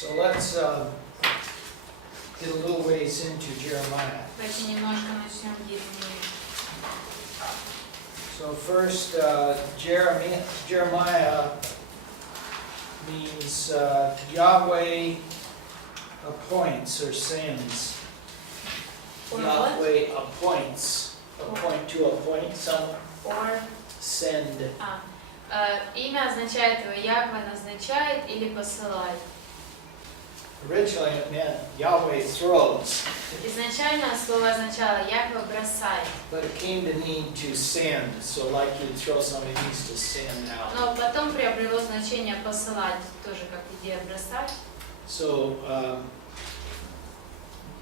So let's get a little ways into Jeremiah. Давайте немножко начнем Еремию. So first, Jeremiah means Yahweh appoints or sends. Yahweh appoints. Appoint to appoint someone. Or Send. имя означает его Яхве назначает или посылает. Originally it meant Yahweh throws. Изначально слово означало Яхве бросает. But it came to mean to send. So like you'd throw somebody who needs to send out. Но потом приобрело значение посылать, тоже как идея бросать. So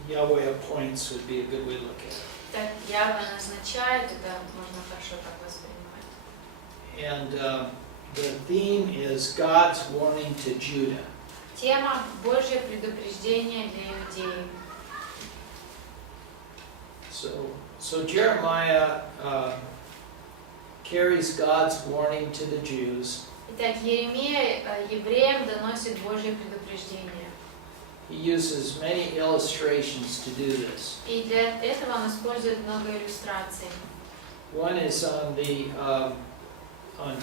Yahweh appoints would be a good way to look at it. Так Яхве назначает, это можно хорошо так воспринимать. And the theme is God's warning to Judah. Тема Божье предупреждение для иудеев. So Jeremiah carries God's warning to the Jews. Итак, Еремия евреям доносит Божье предупреждение. He uses many illustrations to do this. И для этого он использует много иллюстраций. One is on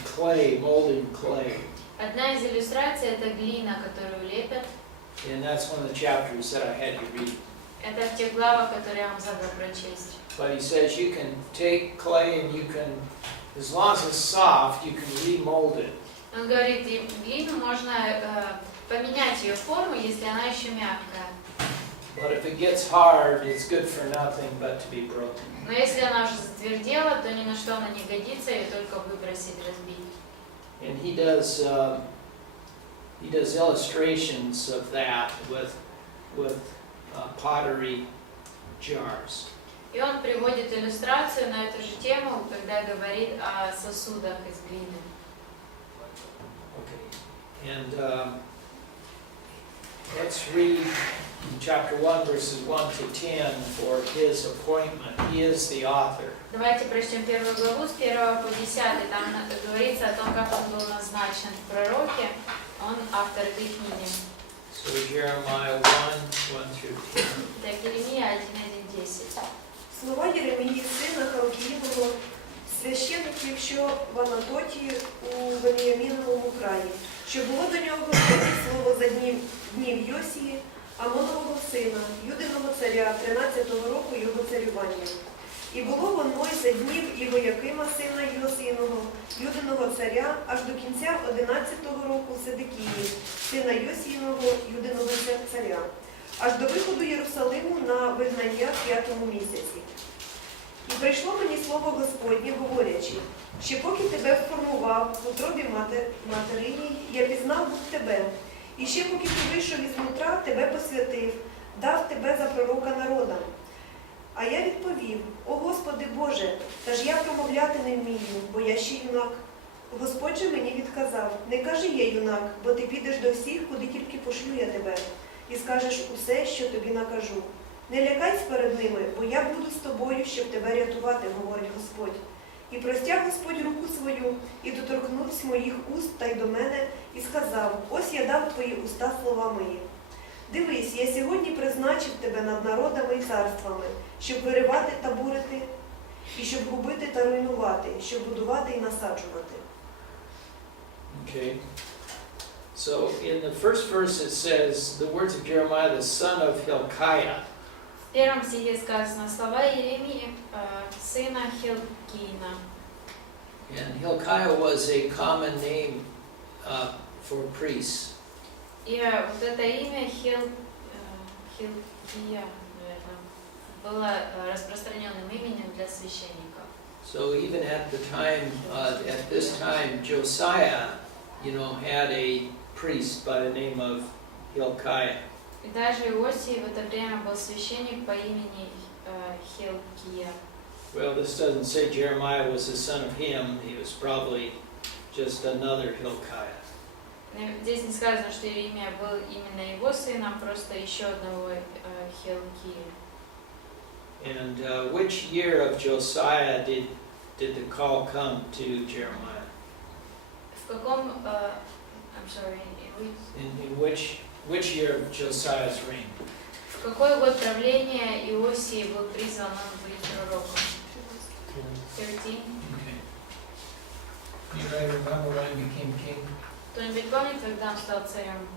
clay, molding clay. Одна из иллюстраций это глина, которую лепят. And that's one of the chapters that I had to read. Это в тех главах, которые я вам задал прочесть. But he says you can take clay and you can, as long as it's soft, you can remold it. Он говорит, и глину можно поменять ее форму, если она еще мягкая. But if it gets hard, it's good for nothing but to be broken. Но если она уже затвердела, то ни на что она не годится, ее только выбросить, разбить. And he does illustrations of that with pottery jars. И он приводит иллюстрацию на эту же тему, когда говорит о сосудах из глины. Okay. And let's read chapter 1, verses 1 to 10 for his appointment. He is the author. Давайте прочтем первую главу с 1 по 10. Там говорится о том, как он был назначен в пророке. Он автор этой книги. So Jeremiah 1, 1 through 10. Так, Еремия 1:10. Слова Єремії, сина Халкіївого, священників, що в Анатоті у Веніаміновому краї, що було до нього Господнє слово за днів Йосії, Амонового сина, Юдиного царя, 13-го року його царювання. І було воно й за днів Євоякима, сина Йосіїного, Юдиного царя, аж до кінця 11-го року Седекії, сина Йосіїного, Юдиного царя, аж до виходу Єрусалиму на вигнання в 5-му місяці. І прийшло мені слово Господнє, говорячи, що поки тебе формував в утробі материній, я пізнав Бог тебе, і ще поки ти вийшов із нутра, тебе посвятив, дав тебе за пророка народам. А я відповів, о Господи Боже, та ж я промовляти не вмію, бо я ще юнак. Господь же мені відказав, не кажи я юнак, бо ти підеш до всіх, куди тільки пошлю я тебе, і скажеш усе, що тобі накажу. Не лякайся перед ними, бо я буду з тобою, щоб тебе рятувати, говорить Господь. І простяг Господь руку свою, і доторкнувся моїх уст та й до мене, і сказав, ось я дав твої уста слова мої. Дивись, я сьогодні призначив тебе над народами і царствами, щоб виривати та бурити, і щоб губити та руйнувати, щоб будувати і насаджувати. Okay. So in the first verse it says, the words of Jeremiah, the son of Hilkiah. В первом стихе сказано слова Еремии, сына Хилкиина. And Hilkiah was a common name for priests. И вот это имя Хилкия, наверное, было распространенным именем для священников. So even at this time, Josiah, had a priest by the name of Hilkiah. И даже Иосий в это время был священник по имени Хилкия. Well, this doesn't say Jeremiah was the son of him. He was probably just another Hilkiah. Здесь не сказано, что Еремия был именно его сыном, просто еще одного Хилкии. And which year of Josiah did the call come to Jeremiah? В каком, I'm sorry, In which which year of Josiah's reign? В какой год правления Иосии был призван он быть пророком? 13. Okay. Anybody remember when he became king? Кто-нибудь помнит, когда он стал царем?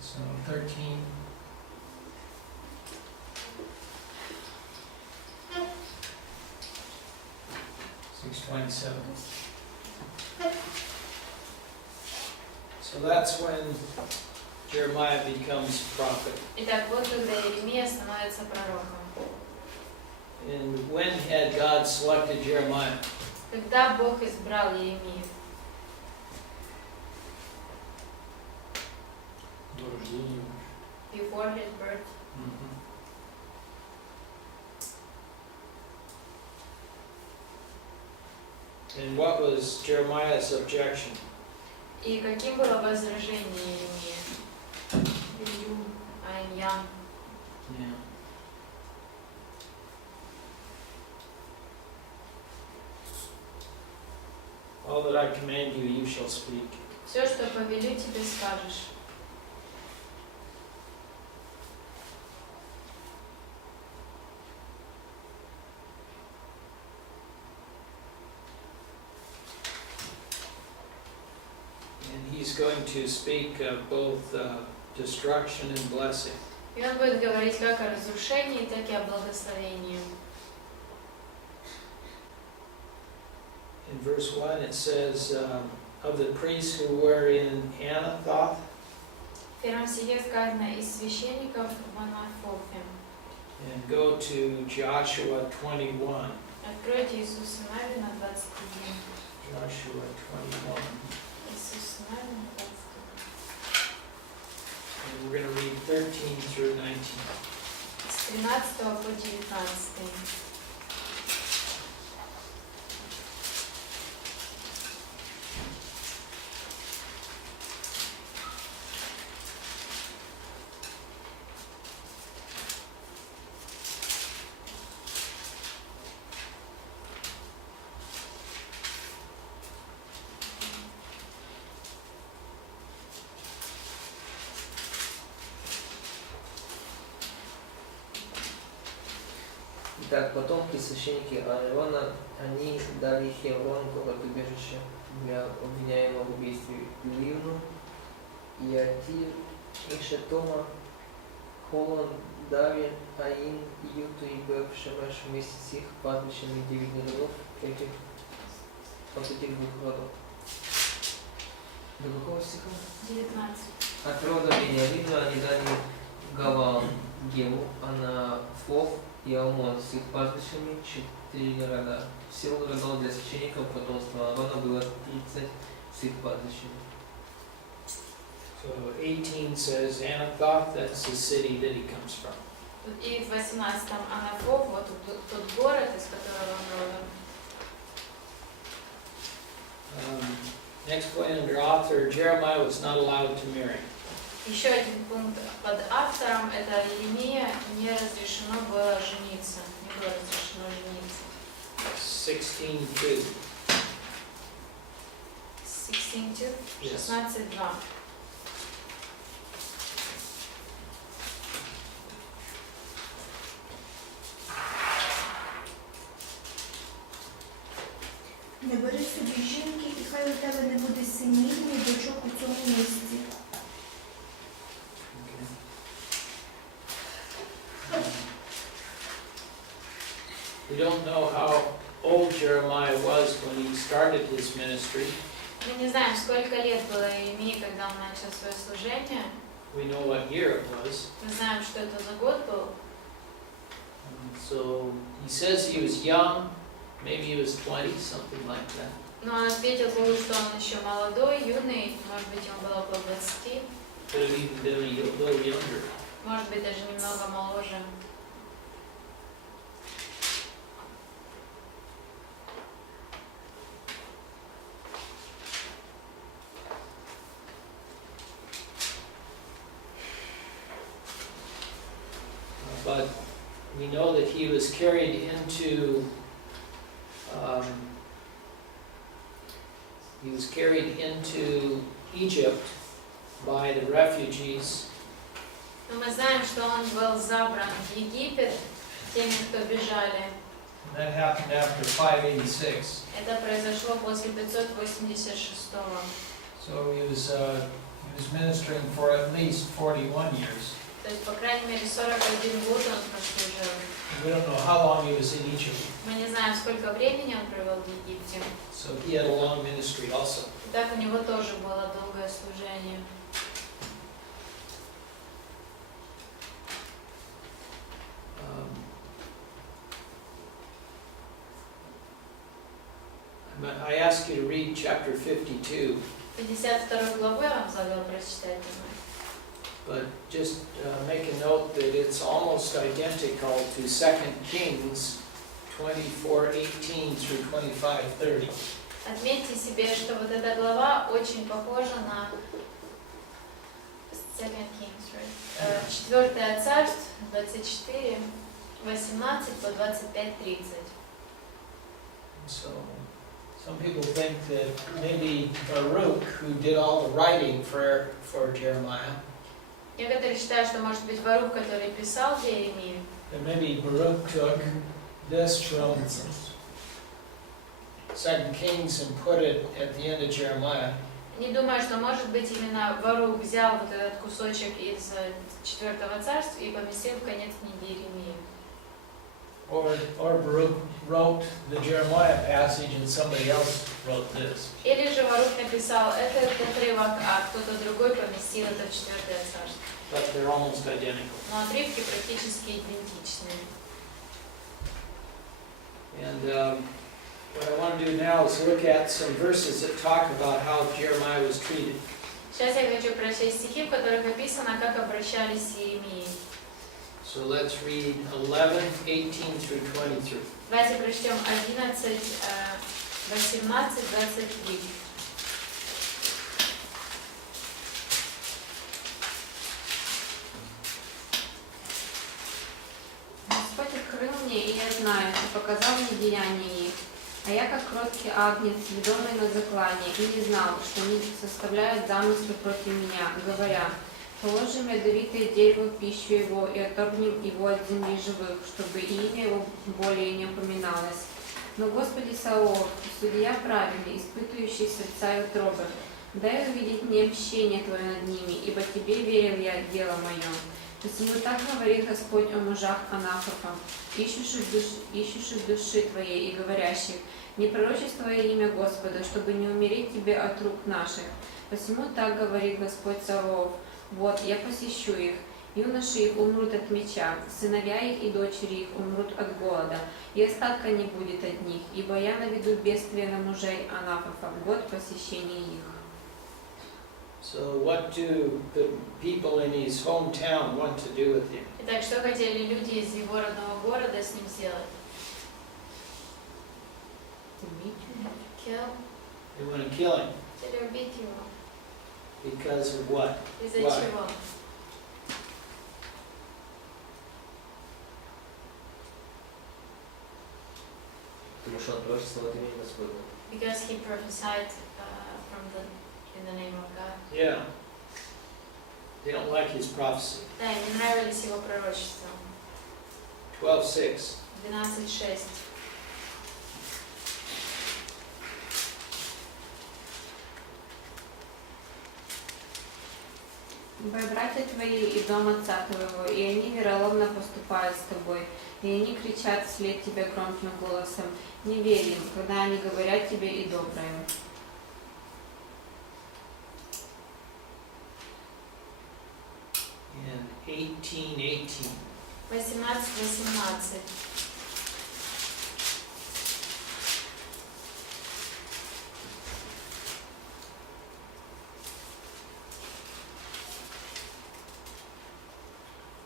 So 13. So that's when Jeremiah becomes prophet. Итак, вот когда Иеремия становится пророком. And when had God selected Jeremiah? Когда Бог избрал Иеремию? До рождения. Before his birth. And what was Jeremiah's objection? И каким было возражение Иеремии? I'm young. Yeah. All that I command you, you shall speak. Все, что повелю тебе, скажешь. And he's going to speak of both destruction and blessing. И он будет говорить как о разрушении, так и о благословении. In verse 1 it says, of the priests who were in Anathoth, В первом стихе сказано из священников в Анафофе. and go to Joshua 21. Откройте Иисуса Навина 21. Joshua 21. Иисус Навина 21. And we're going to read 13 through 19. С 13 по 19. Итак, потомки священники Аарона, они дали Хеврон, город-убежище, для обвиняемого в убийстве Ливну, Иатир, Ишетома, Холон, Дави, Аин, Юту и Бев-Шемеш вместе с их пастбищами 9 городов этих, от этих двух городов. До какого стиха? 19. От рода Вениамина они дали Гавал, Геву, Анафов и Алмон с их пастбищами 4 города. Всего городов для священников потомства Аарона было 30 с их пастбищами. So 18 says Anathoth, that's the city that he comes from. И в 18-м Анафов, вот тот город, из которого он родом. Next point under author, Jeremiah was not allowed to marry. Еще один пункт под автором, это Иеремия, не разрешено было жениться. Не было разрешено жениться. 16:2. 16:2. Yes. 16:2. Не бери собі жінки, і хай у тебе не буде синів, ні дочок у цьому місці. We don't know how old Jeremiah was when he started his ministry. Мы не знаем, сколько лет было Иеремии, когда он начал свое служение. We know what year it was. Мы знаем, что это за год был. So he says he was young, maybe he was 20, something like that. Но он ответил Богу, что он еще молодой, юный, может быть, ему было около 20, Could have even been a little younger. может быть, даже немного моложе. But we know that he was carried into He was carried into Egypt by the refugees. Но мы знаем, что он был забран в Египет теми, кто бежали. That happened after 586. Это произошло после 586-го. So he was ministering for at least 41 years. То есть, по крайней мере, 41 год он прослужил. We don't know how long he was in Egypt. Мы не знаем, сколько времени он провел в Египте. So he had a long ministry also. И так у него тоже было долгое служение. I ask you to read chapter 52, 52 главу я вам завел прочитать. but just make a note that it's almost identical to 2 Kings 24:18 through 25:30. Отметьте себе, что вот эта глава очень похожа на 2 Kings, right? 4 Царств, 24, 18 по 25-30. So some people think that maybe Baruch, who did all the writing for Jeremiah, Некоторые считают, что может быть Барух, который писал Иеремию, that maybe Baruch took this from 2 Kings and put it at the end of Jeremiah. не думаю, что может быть именно Барух взял вот этот кусочек из 4 Царства и поместил в конец книги Иеремии. Or Baruch wrote the Jeremiah passage and somebody else wrote this. Или же Барух написал этот отрывок, а кто-то другой поместил это в 4 Царство. But they're almost identical. Но отрывки практически идентичны. And what I want to do now is look at some verses that talk about how Jeremiah was treated. Сейчас я хочу прочесть стихи, в которых описано, как обращались с Иеремией. So let's read 11:18 through 23. Давайте прочтем 11, 18, 23. Господь открыл мне, и я знаю, и показал мне деяния их. А я, как кроткий агнец, ведомый на заклание, и не знал, что они составляют замыслы против меня, говоря: положим ядовитое дерево в пищу его и отторгнем его от земли живых, чтобы и имя его более не упоминалось. Но, Господи Саваоф, судья праведный, испытывающий сердца и утробы, дай увидеть мне мщение Твое над ними, ибо Тебе верил я дело мое. Посему так говорит Господь о мужах Анафофа, ищущих души Твоей и говорящих: не пророчествуя имя Господа, чтобы не умереть Тебе от рук наших. Посему так говорит Господь Саваоф: вот, я посещу их, юноши их умрут от меча, сыновья их и дочери их умрут от голода, и остатка не будет от них, ибо я наведу бедствие на мужей Анафофа в год посещения их. So what do the people in his hometown want to do with him? Итак, что хотели люди из его родного города с ним сделать? Kill. They want to kill him Хотели убить его. because of what? Из-за Why? чего? Потому что он пророчествовал от имени Господа. Because he prophesied in the name of God. Yeah. They don't like his prophecy. Да, им не нравились его пророчества. 12:6. 12:6. Ибо братья твои и дом отца твоего, и они вероломно поступают с тобой, и они кричат вслед тебе громким голосом: не верь им, когда они говорят тебе и доброе. And 18:18. 18:18.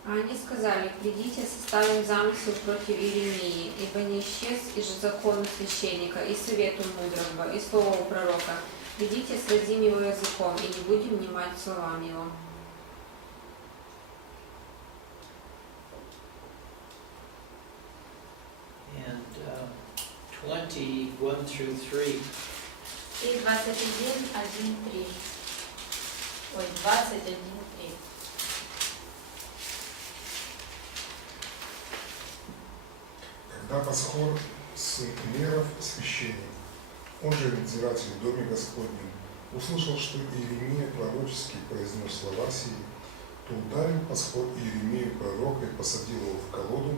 А они сказали: придите, составим замысел против Иеремии, ибо не исчез и же закон священника, и совету мудрого, и слова у пророка. Придите, сразим его языком, и не будем внимать словам его. And 21 through 3. И 21:1-3. Ой, 21:3. Когда Пасхор, сын Леров, священник, он же надзиратель в доме Господнем, услышал, что Иеремия пророчески произнес слова сии, то ударил Пасхор Иеремию пророка и посадил его в колоду,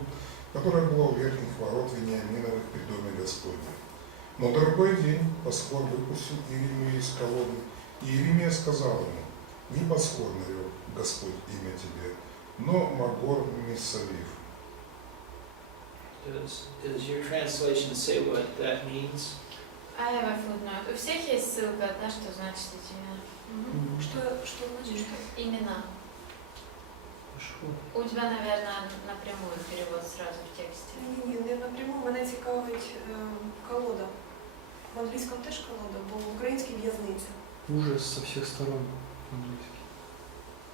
которая была у верхних ворот Вениаминовых при доме Господнем. Но на другой день Пасхор выпустил Иеремию из колоды, и Иеремия сказал ему: «Не Пасхор нарек Господь имя тебе, но Магор Миссалив». Does your translation say what that means? I have a footnote. У всех есть ссылка, да, что значит эти имена? Что значит? Имена. У тебя, наверное, напрямую перевод сразу в тексте. Ні, не напряму. Мене цікавить колода. В англійському теж колода, бо в українській в'язниця. Ужас со всех сторон английский.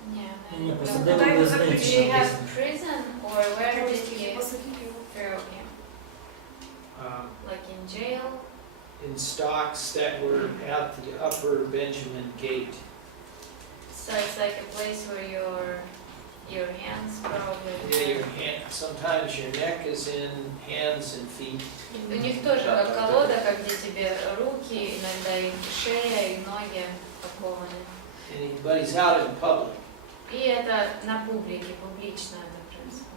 Не, Не, просто Куда дай его мне закрыть? знать, Do you have что prison or where did Просто he посадіть його. throw him? Like in jail? In stocks that were at the upper Benjamin gate. So it's like a place where your hands probably. Yeah, your hand, sometimes your neck is in hands and feet. У них тоже как колода, как где тебе руки, иногда и шея, и ноги окованы. But he's out in public. И это на публике, публично это происходит.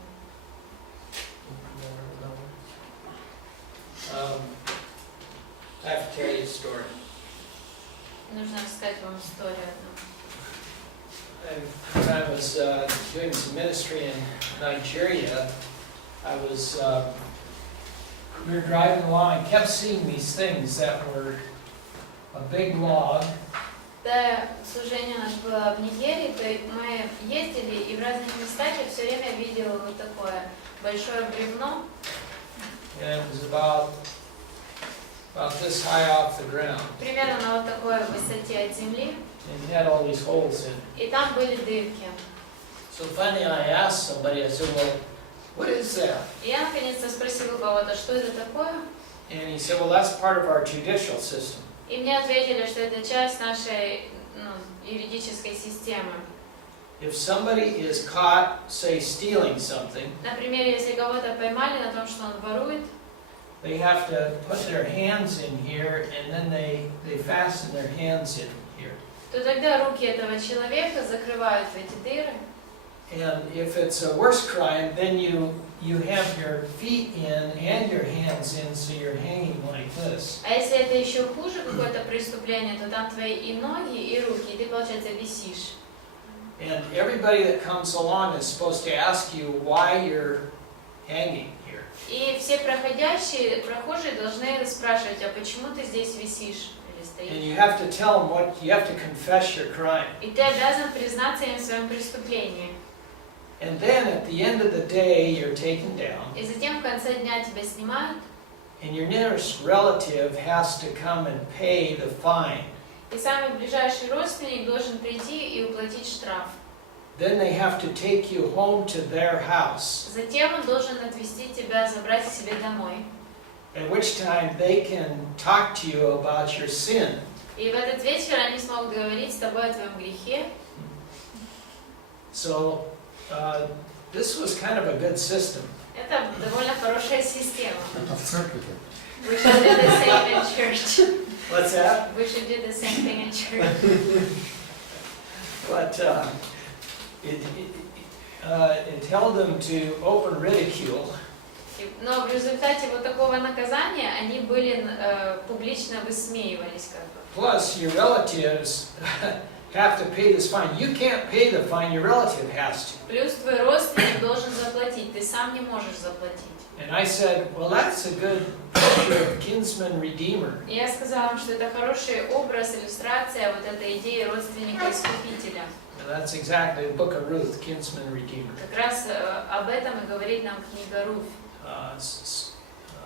I have to tell you a story. Нужно рассказать вам историю одну. When I was doing some ministry in Nigeria, we were driving along and kept seeing these things that were a big log. Когда служение наше было в Нигерии, то мы ездили, и в разных местах я все время видела вот такое большое бревно. And it was about this high off the ground. Примерно на вот такой высоте от земли. And it had all these holes in it. И там были дырки. So finally I asked somebody, I said, well, what is that? И я наконец-то спросила кого-то, что это такое? And he said, well, that's part of our judicial system. И мне ответили, что это часть нашей юридической системы. If somebody is caught, say, stealing something, Например, если кого-то поймали на том, что он ворует, they have to put their hands in here, and then they fasten their hands in here. то тогда руки этого человека закрывают в эти дыры. And if it's a worse crime, then you have your feet in and your hands in, so you're hanging like this. А если это еще хуже какое-то преступление, то там твои и ноги, и руки, и ты, получается, висишь. And everybody that comes along is supposed to ask you why you're hanging here. И все прохожие должны спрашивать, а почему ты здесь висишь или And стоишь? you have to tell them you have to confess your crime. И ты обязан признаться им в своем преступлении. And then at the end of the day, you're taken down, И затем в конце дня тебя снимают, and your nearest relative has to come and pay the fine. и самый ближайший родственник должен прийти и уплатить штраф. Then they have to take you home to their house, Затем он должен отвезти тебя, забрать к себе домой. at which time they can talk to you about your sin. И в этот вечер они смогут говорить с тобой о твоем грехе. So this was kind of a good system. Это довольно хорошая система. Это в церкви-то. We should do the same in church. What's that? We should do the same thing in church. But it held them to open ridicule. Но в результате вот такого наказания они были публично высмеивались как бы. Plus, your relatives have to pay this fine. You can't pay the fine, your relative has to. Плюс твой родственник должен заплатить, ты сам не можешь заплатить. And I said, well, that's a good picture of kinsman redeemer. И я сказала вам, что это хороший образ, иллюстрация вот этой идеи родственника-искупителя. And that's exactly the book of Ruth, kinsman redeemer. Как раз об этом и говорит нам книга Руфь.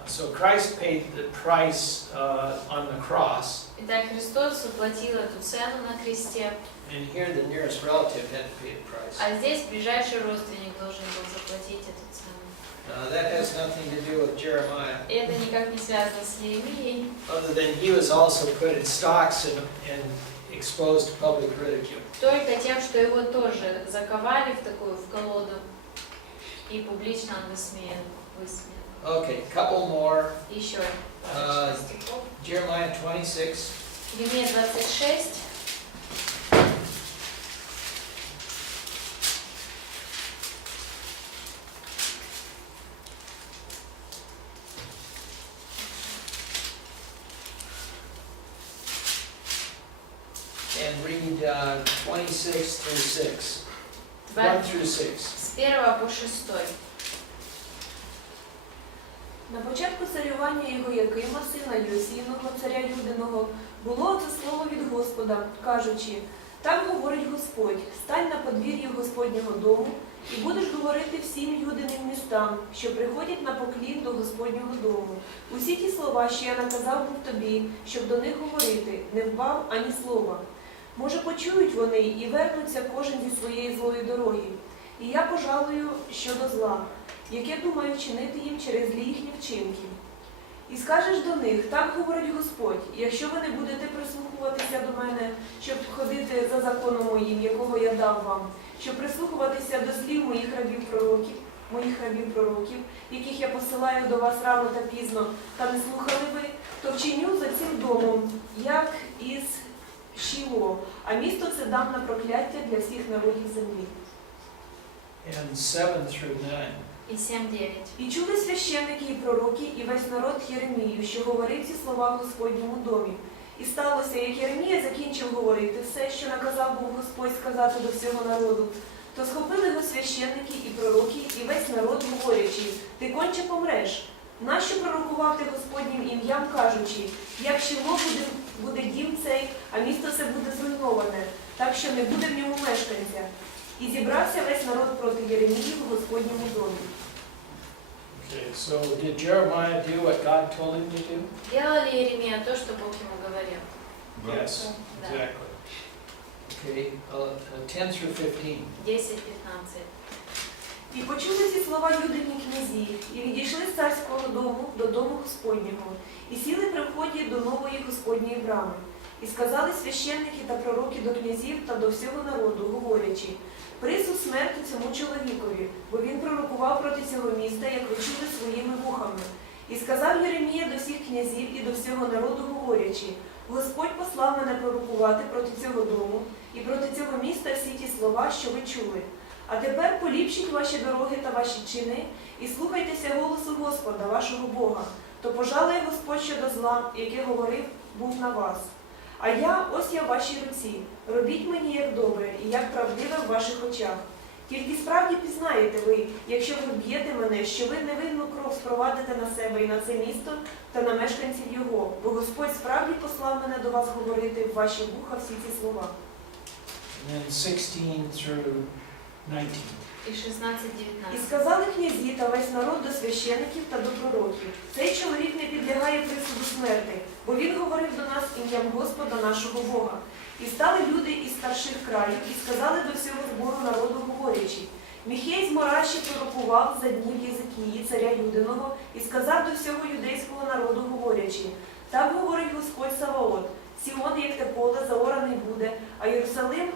So Christ paid the price on the cross. Итак, Христос уплатил эту цену на кресте, And here the nearest relative had to pay the price. а здесь ближайший родственник должен был заплатить эту цену. That has nothing to do with Jeremiah, И это никак не связано с Еремией, other than he was also put in stocks and exposed to public ridicule. только тем, что его тоже заковали в колоду и публично он высмеян. Okay, couple more. Еще А, парочка стихов. Jeremiah 26. Еремия 26. And read 26 through 6. 1 through 6. С 1 по 6. На початку царювання Єгоякима, сина Йосійного, царя Юдиного, було це слово від Господа, кажучи: так говорить Господь, стань на подвір'ї Господнього дому і будеш говорити всім Юдиним містам, що приходять на поклін до Господнього дому. Усі ті слова, що я наказав був тобі, щоб до них говорити, не вбав ані слова. Може, почують вони і вернуться кожен зі своєї злої дороги. І я пожалую щодо зла, яке думаю чинити їм через злі їхні вчинки. І скажеш до них: так говорить Господь, якщо ви не будете прислухуватися до мене, щоб ходити за законом моїм, якого я дав вам, щоб прислухуватися до слів моїх рабів-пророків, яких я посилаю до вас рано та пізно, та не слухали ви, то вчиню за цим домом, як із Шіло, а місто це дам на прокляття для всіх народів землі. And 7 through 9. І 7-9. І чули священники і пророки, і весь народ Єремію, що говорив ці слова в Господньому домі. І сталося, як Єремія закінчив говорити все, що наказав був Господь сказати до всього народу, то схопили його священники і пророки, і весь народ, говорячи: ти конче помреш. Нащо пророкував ти Господнім ім'ям, кажучи: як Шіло буде дім цей, а місто це буде зруйноване, так що не буде в ньому мешканця. І зібрався весь народ проти Єремії в Господньому домі. Okay, so did Jeremiah do what God told him to do? Делал ли Еремия то, что Бог ему говорил? Yes, Да. exactly. Okay, 10 through 15. 10-15. І почули ці слова юдині князі, і відійшли з царського дому до дому Господнього, і сіли при вході до нової Господньої брами. І сказали священники та пророки до князів та до всього народу, говорячи: присуд смерти цьому чоловікові, бо він пророкував проти цього міста, як ви чули своїми вухами. І сказав Єремія до всіх князів і до всього народу, говорячи: Господь послав мене пророкувати проти цього дому і проти цього міста всі ті слова, що ви чули. А тепер поліпшіть ваші дороги та ваші чини, і слухайтеся голосу Господа, вашого Бога, то пожалує Господь щодо зла, яке говорив був на вас. А ось я в вашій руці. Робіть мені як добре і як правдиве в ваших очах. Тільки справді пізнаєте ви, якщо ви б'єте мене, що ви невинну кров спровадите на себе і на це місто та на мешканців його, бо Господь справді послав мене до вас говорити в ваші вуха всі ці слова. And then 16 through 19. І 16-19. І сказали князі та весь народ до священиків та до пророків: цей чоловік не підлягає присуду смерти, бо він говорив до нас ім'ям Господа нашого Бога. І стали люди із старших країв і сказали до всього збору народу, говорячи: Міхей з Мораші пророкував за днів Єзикії, царя Юдиного, і сказав до всього юдейського народу, говорячи: так говорить Господь Саваот, Сіон, як те поле, заораний буде, а Єрусалим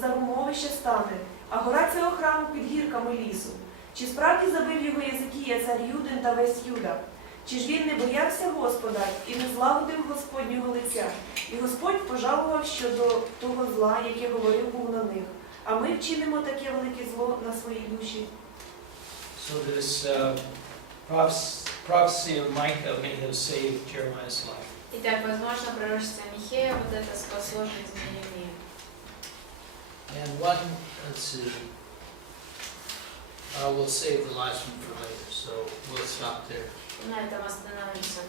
за румовище стане, а гора цього храму під гірками лісу. Чи справді забив його Єзикія, цар Юдин та весь Юда? Чи ж він не боявся Господа і не злагодив Господнього лиця? І Господь пожалував щодо того зла, яке говорив був на них. А ми вчинимо таке велике зло на своїй душі. So this prophecy of Micah may have saved Jeremiah's life. Итак, возможно, пророчество Михея вот это спасло жизнь Еремии. And let's see, we'll save the last one for later, so we'll stop there. На этом остановимся.